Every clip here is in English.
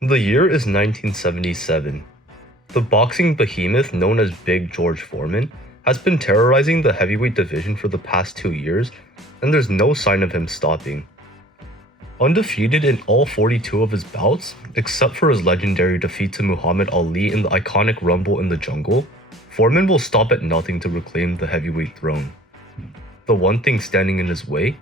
The year is 1977. The boxing behemoth known as Big George Foreman has been terrorizing the heavyweight division for the past 2 years, and there's no sign of him stopping. Undefeated in all 42 of his bouts, except for his legendary defeat to Muhammad Ali in the iconic Rumble in the Jungle, Foreman will stop at nothing to reclaim the heavyweight throne. The one thing standing in his way?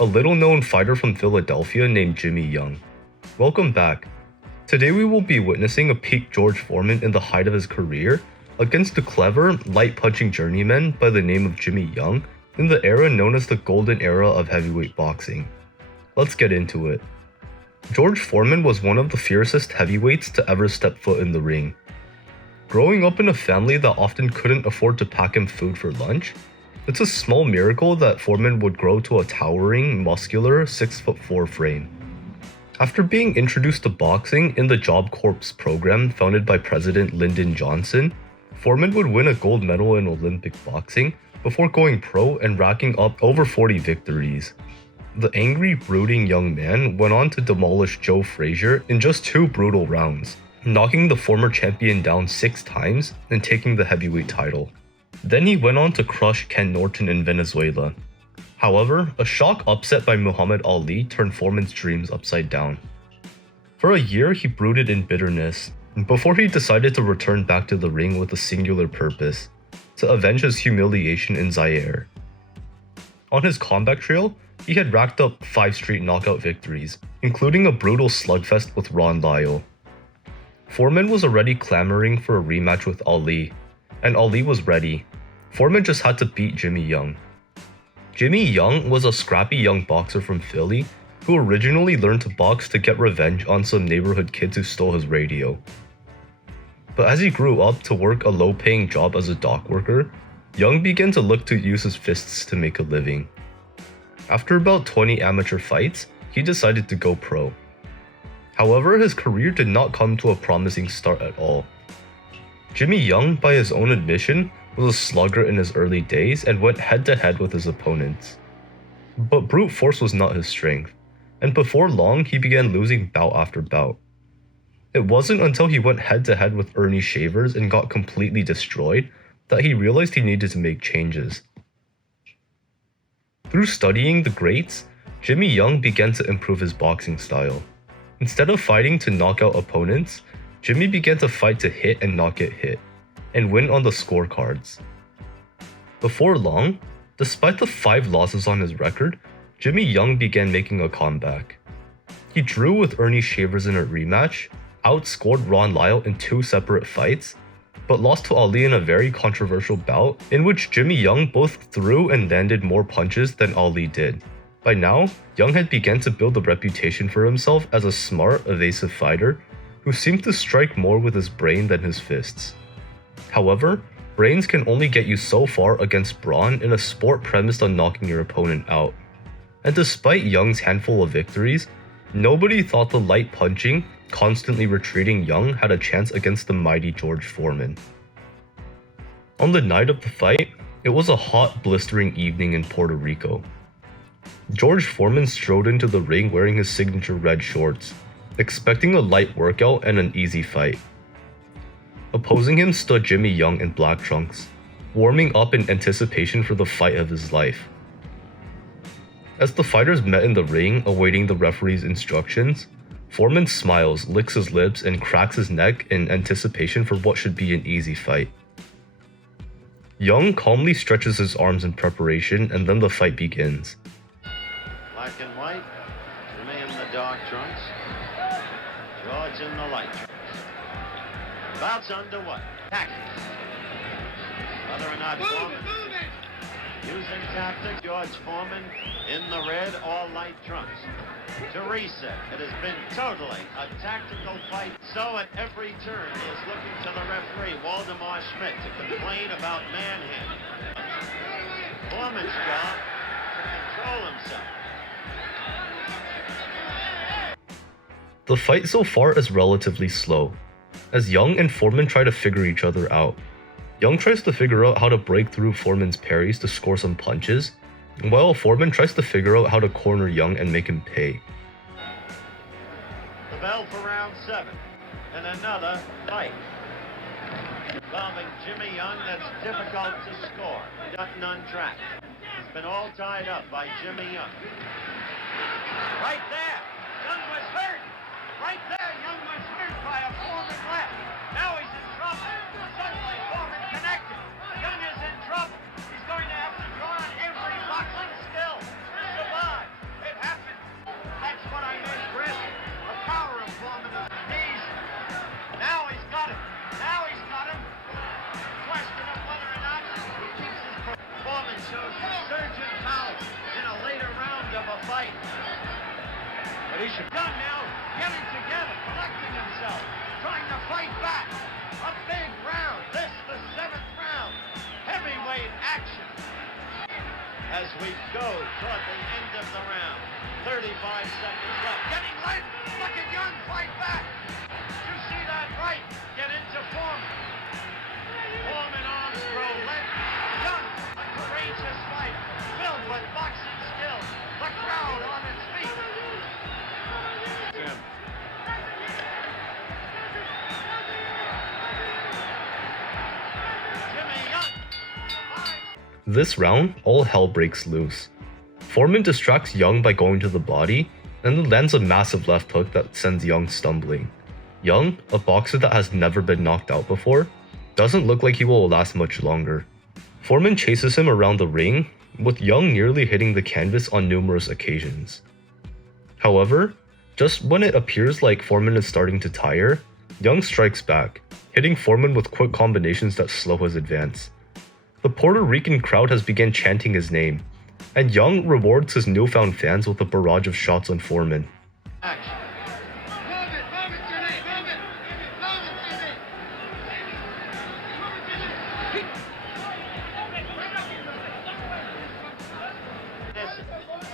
A little-known fighter from Philadelphia named Jimmy Young. Welcome back. Today we will be witnessing a peak George Foreman in the height of his career against a clever, light-punching journeyman by the name of Jimmy Young in the era known as the Golden Era of heavyweight boxing. Let's get into it. George Foreman was one of the fiercest heavyweights to ever step foot in the ring. Growing up in a family that often couldn't afford to pack him food for lunch, it's a small miracle that Foreman would grow to a towering, muscular 6'4" frame. After being introduced to boxing in the Job Corps program founded by President Lyndon Johnson, Foreman would win a gold medal in Olympic boxing before going pro and racking up over 40 victories. The angry, brooding young man went on to demolish Joe Frazier in just 2 brutal rounds, knocking the former champion down 6 times and taking the heavyweight title. Then he went on to crush Ken Norton in Venezuela. However, a shock upset by Muhammad Ali turned Foreman's dreams upside down. For a year, he brooded in bitterness, before he decided to return back to the ring with a singular purpose: to avenge his humiliation in Zaire. On his comeback trail, he had racked up 5 straight knockout victories, including a brutal slugfest with Ron Lyle. Foreman was already clamoring for a rematch with Ali, and Ali was ready. Foreman just had to beat Jimmy Young. Jimmy Young was a scrappy young boxer from Philly who originally learned to box to get revenge on some neighborhood kids who stole his radio. But as he grew up to work a low-paying job as a dock worker, Young began to look to use his fists to make a living. After about 20 amateur fights, he decided to go pro. However, his career did not come to a promising start at all. Jimmy Young, by his own admission, was a slugger in his early days and went head-to-head with his opponents. But brute force was not his strength, and before long he began losing bout after bout. It wasn't until he went head-to-head with Ernie Shavers and got completely destroyed that he realized he needed to make changes. Through studying the greats, Jimmy Young began to improve his boxing style. Instead of fighting to knock out opponents, Jimmy began to fight to hit and not get hit, and win on the scorecards. Before long, despite the 5 losses on his record, Jimmy Young began making a comeback. He drew with Ernie Shavers in a rematch, outscored Ron Lyle in 2 separate fights, but lost to Ali in a very controversial bout in which Jimmy Young both threw and landed more punches than Ali did. By now, Young had begun to build a reputation for himself as a smart, evasive fighter who seemed to strike more with his brain than his fists. However, brains can only get you so far against brawn in a sport premised on knocking your opponent out. And despite Young's handful of victories, nobody thought the light punching, constantly retreating Young had a chance against the mighty George Foreman. On the night of the fight, it was a hot, blistering evening in Puerto Rico. George Foreman strode into the ring wearing his signature red shorts, expecting a light workout and an easy fight. Opposing him stood Jimmy Young in black trunks, warming up in anticipation for the fight of his life. As the fighters met in the ring awaiting the referee's instructions, Foreman smiles, licks his lips, and cracks his neck in anticipation for what should be an easy fight. Young calmly stretches his arms in preparation, and then the fight begins. Black and white, Jimmy in the dark trunks, George in the light trunks. Bout's underway. Tactics. Whether or not Foreman using tactics, George Foreman in the red or light trunks. To reset, it has been totally a tactical fight. So at every turn, he is looking to the referee, Waldemar Schmidt, to complain about manhandling. Foreman's job to control himself. The fight so far is relatively slow, as Young and Foreman try to figure each other out. Young tries to figure out how to break through Foreman's parries to score some punches, while Foreman tries to figure out how to corner Young and make him pay. The bell for round 7 in another fight involving Jimmy Young that's difficult to score. Dutton on track. It's been all tied up by Jimmy Young. Right there, Young was hurt. Right there, Young was hurt by a Foreman left. Now he's in trouble. Suddenly, Foreman connected. Young is in trouble. He's going to have to draw on every boxing skill to survive. It happened. That's what I meant, Chris. The power of Foreman is amazing. Now he's got him. Now he's got him. Question of whether or not he keeps his Foreman shows resurgent power in a later round of a fight. But he should come now, getting together, collecting himself, trying to fight back. A big round. This, the 7th round. Heavyweight action. As we go toward the end of the round. 35 seconds left. Getting late. Look at Young fight back. You see that right? Get into Foreman. Foreman arms grow left. Young, a courageous fight, filled with boxing skill. The crowd on its feet. Jim. Jimmy Young. This round, all hell breaks loose. Foreman distracts Young by going to the body, and then lands a massive left hook that sends Young stumbling. Young, a boxer that has never been knocked out before, doesn't look like he will last much longer. Foreman chases him around the ring, with Young nearly hitting the canvas on numerous occasions. However, just when it appears like Foreman is starting to tire, Young strikes back, hitting Foreman with quick combinations that slow his advance. The Puerto Rican crowd has begun chanting his name, and Young rewards his newfound fans with a barrage of shots on Foreman. Action.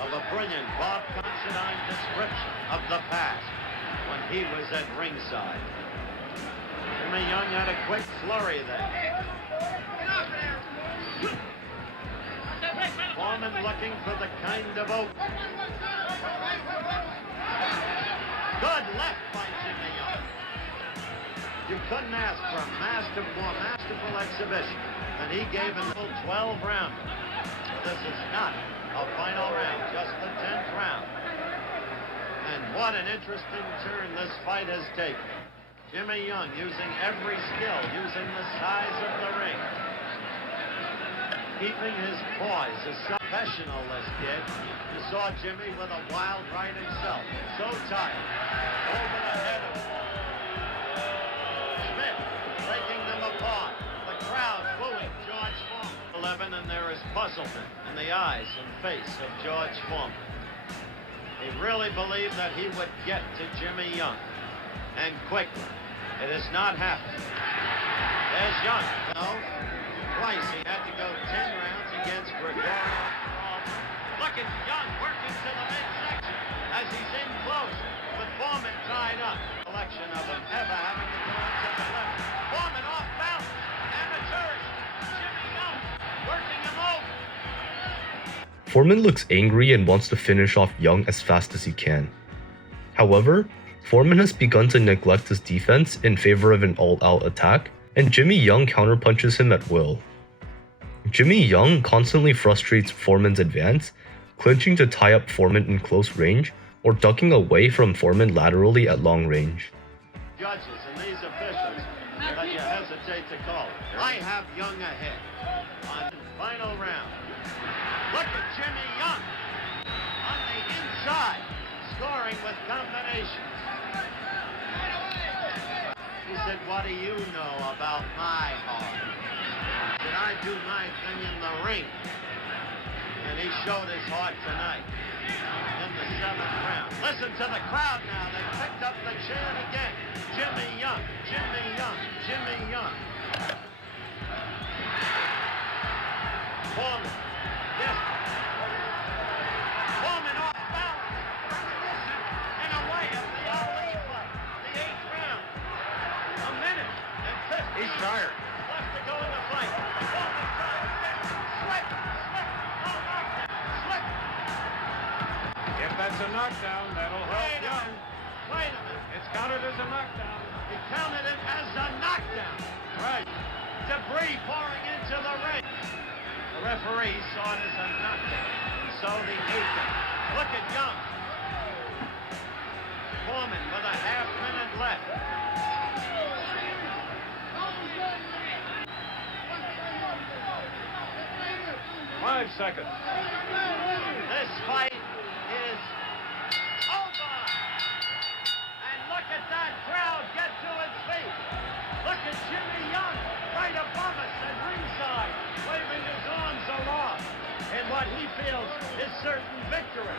Of a brilliant Bob Considine description of the past when he was at ringside. Jimmy Young had a quick flurry there. Foreman looking for the kind of opening. Good left by Jimmy Young. You couldn't ask for a more masterful exhibition than he gave in the 12 round. This is not a final round, just the 10th round. And what an interesting turn this fight has taken. Jimmy Young using every skill, using the size of the ring. Keeping his poise, a professional, this kid. You saw Jimmy with a wild right himself. So tight. Over the head of Schmidt, breaking them apart. The crowd booing George Foreman. 11, and there is puzzlement in the eyes and face of George Foreman. He really believed that he would get to Jimmy Young. And quickly. It has not happened. There's Young. No. Twice he had to go 10 rounds against Gregorio. Look at Young working to the midsection as he's in close with Foreman tied up. Selection of him ever having to go into the left. Foreman off balance. Amateurish. Jimmy Young working him over. Foreman looks angry and wants to finish off Young as fast as he can. However, Foreman has begun to neglect his defense in favor of an all-out attack, and Jimmy Young counterpunches him at will. Jimmy Young constantly frustrates Foreman's advance, clinching to tie up Foreman in close range or ducking away from Foreman laterally at long range. Judges and these officials that you hesitate to call it. I have Young ahead on the final round. Look at Jimmy Young on the inside, scoring with combinations. He said, what do you know about my heart? Did I do my thing in the ring? And he showed his heart tonight in the 7th round. Listen to the crowd now. They picked up the chant again. Jimmy Young, Jimmy Young, Jimmy Young. Foreman. Yes. Foreman off balance. In a way of the Ali fight. The 8th round. A minute and 50. He's tired. Left to go in the fight. Foreman trying to get slip. No knockdown. Slip. If that's a knockdown, that'll help Young. Wait a minute. It's counted as a knockdown. He counted it as a knockdown. Right. Debris pouring into the ring. The referee saw it as a knockdown. So the apron. Look at Young. Foreman with a half minute left. 5 seconds. This fight is over. And look at that crowd get to its feet. Look at Jimmy Young right above us at ringside, waving his arms aloft in what he feels is certain victory.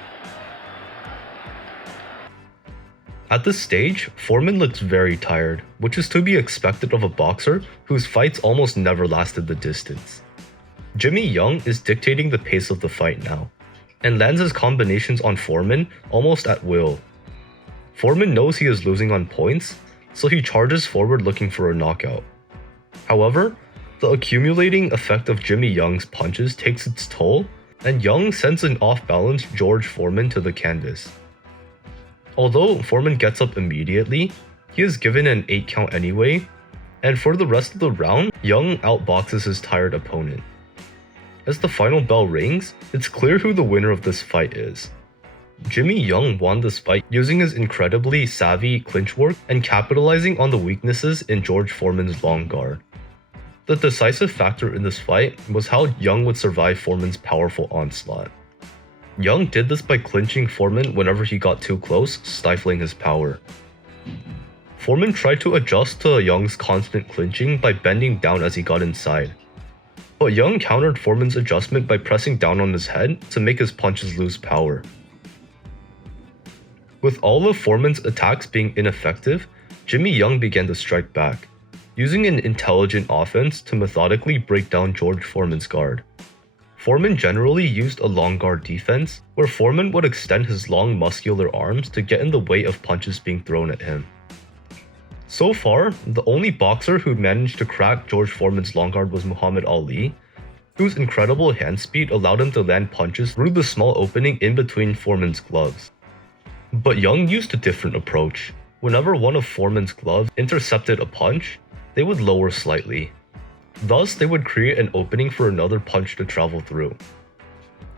At this stage, Foreman looks very tired, which is to be expected of a boxer whose fights almost never lasted the distance. Jimmy Young is dictating the pace of the fight now, and lands his combinations on Foreman almost at will. Foreman knows he is losing on points, so he charges forward looking for a knockout. However, the accumulating effect of Jimmy Young's punches takes its toll, and Young sends an off-balance George Foreman to the canvas. Although Foreman gets up immediately, he is given an 8 count anyway, and for the rest of the round, Young outboxes his tired opponent. As the final bell rings, it's clear who the winner of this fight is. Jimmy Young won this fight using his incredibly savvy clinch work and capitalizing on the weaknesses in George Foreman's long guard. The decisive factor in this fight was how Young would survive Foreman's powerful onslaught. Young did this by clinching Foreman whenever he got too close, stifling his power. Foreman tried to adjust to Young's constant clinching by bending down as he got inside. But Young countered Foreman's adjustment by pressing down on his head to make his punches lose power. With all of Foreman's attacks being ineffective, Jimmy Young began to strike back, using an intelligent offense to methodically break down George Foreman's guard. Foreman generally used a long guard defense, where Foreman would extend his long muscular arms to get in the way of punches being thrown at him. So far, the only boxer who managed to crack George Foreman's long guard was Muhammad Ali, whose incredible hand speed allowed him to land punches through the small opening in between Foreman's gloves. But Young used a different approach. Whenever one of Foreman's gloves intercepted a punch, they would lower slightly. Thus, they would create an opening for another punch to travel through.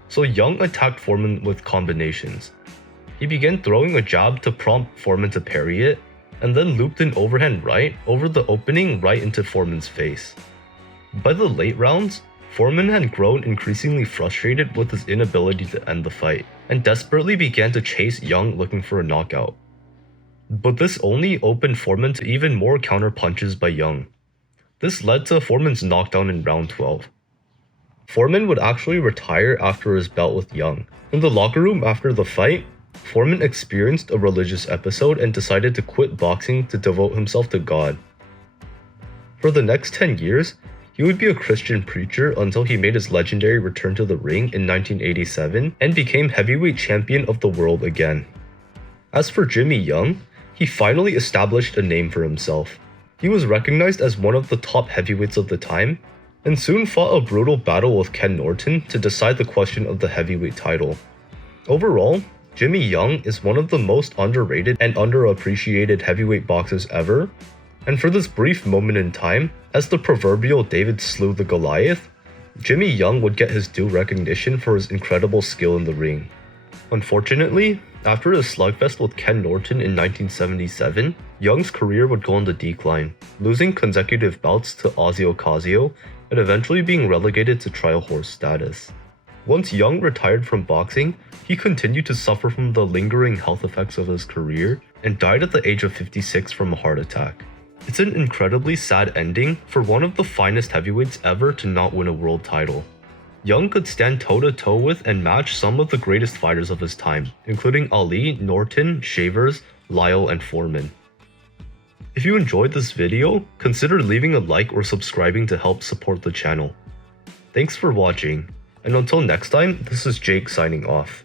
So Young attacked Foreman with combinations. He began throwing a jab to prompt Foreman to parry it, and then looped an overhand right over the opening right into Foreman's face. By the late rounds, Foreman had grown increasingly frustrated with his inability to end the fight, and desperately began to chase Young looking for a knockout. But this only opened Foreman to even more counter punches by Young. This led to Foreman's knockdown in round 12. Foreman would actually retire after his bout with Young. In the locker room after the fight, Foreman experienced a religious episode and decided to quit boxing to devote himself to God. For the next 10 years, he would be a Christian preacher until he made his legendary return to the ring in 1987 and became heavyweight champion of the world again. As for Jimmy Young, he finally established a name for himself. He was recognized as one of the top heavyweights of the time, and soon fought a brutal battle with Ken Norton to decide the question of the heavyweight title. Overall, Jimmy Young is one of the most underrated and underappreciated heavyweight boxers ever, and for this brief moment in time, as the proverbial David slew the Goliath, Jimmy Young would get his due recognition for his incredible skill in the ring. Unfortunately, after his slugfest with Ken Norton in 1977, Young's career would go on the decline, losing consecutive bouts to Ozzy Ocasio and eventually being relegated to trial horse status. Once Young retired from boxing, he continued to suffer from the lingering health effects of his career and died at the age of 56 from a heart attack. It's an incredibly sad ending for one of the finest heavyweights ever to not win a world title. Young could stand toe-to-toe with and match some of the greatest fighters of his time, including Ali, Norton, Shavers, Lyle, and Foreman. If you enjoyed this video, consider leaving a like or subscribing to help support the channel. Thanks for watching, and until next time, this is Jake signing off.